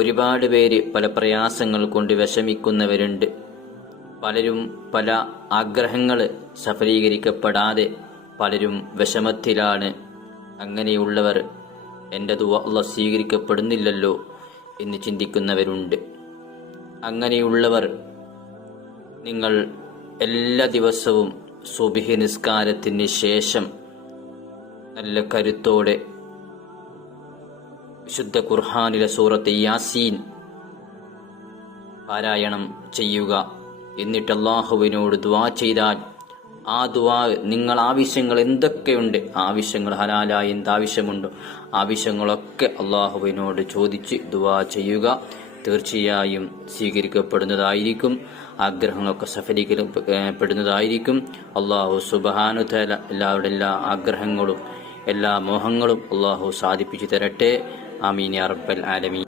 ഒരുപാട് പേര് പല പ്രയാസങ്ങൾ കൊണ്ട് വിഷമിക്കുന്നവരുണ്ട്. പലരും പല ആഗ്രഹങ്ങൾ സഫലീകരിക്കപ്പെടാതെ പലരും വിഷമത്തിലാണ്. അങ്ങനെയുള്ളവർ എൻ്റെ ദുആ അല്ലാഹ് സ്വീകരിക്കപ്പെടുന്നില്ലല്ലോ എന്ന് ചിന്തിക്കുന്നവരുണ്ട്. അങ്ങനെയുള്ളവർ നിങ്ങൾ എല്ലാ ദിവസവും സുബ്ഹി നിസ്കാരത്തിന് ശേഷം നല്ല കരുത്തോടെ വിശുദ്ധ ഖുർആനിലെ സൂറത്ത് യാസീൻ പാരായണം ചെയ്യുക. എന്നിട്ട് അല്ലാഹുവിനോട് ദുആ ചെയ്താൽ ആ ദുആ നിങ്ങൾ ആവശ്യങ്ങൾ എന്തൊക്കെയുണ്ട്, ആവശ്യങ്ങൾ ഹലാലായ എന്താവശ്യമുണ്ടോ ആവശ്യങ്ങളൊക്കെ അല്ലാഹുവിനോട് ചോദിച്ച് ദുആ ചെയ്യുക. തീർച്ചയായും സ്വീകരിക്കപ്പെടുന്നതായിരിക്കും. ആഗ്രഹങ്ങളൊക്കെ സഫലീകരിക്കപ്പെടുന്നതായിരിക്കും. അല്ലാഹു സുബ്ഹാനഹു തആല എല്ലാവരുടെ എല്ലാ ആഗ്രഹങ്ങളും എല്ലാ മോഹങ്ങളും അല്ലാഹു സാധിപ്പിച്ചു തരട്ടെ. ആമീൻ യാ റബ്ബൽ ആലമീൻ.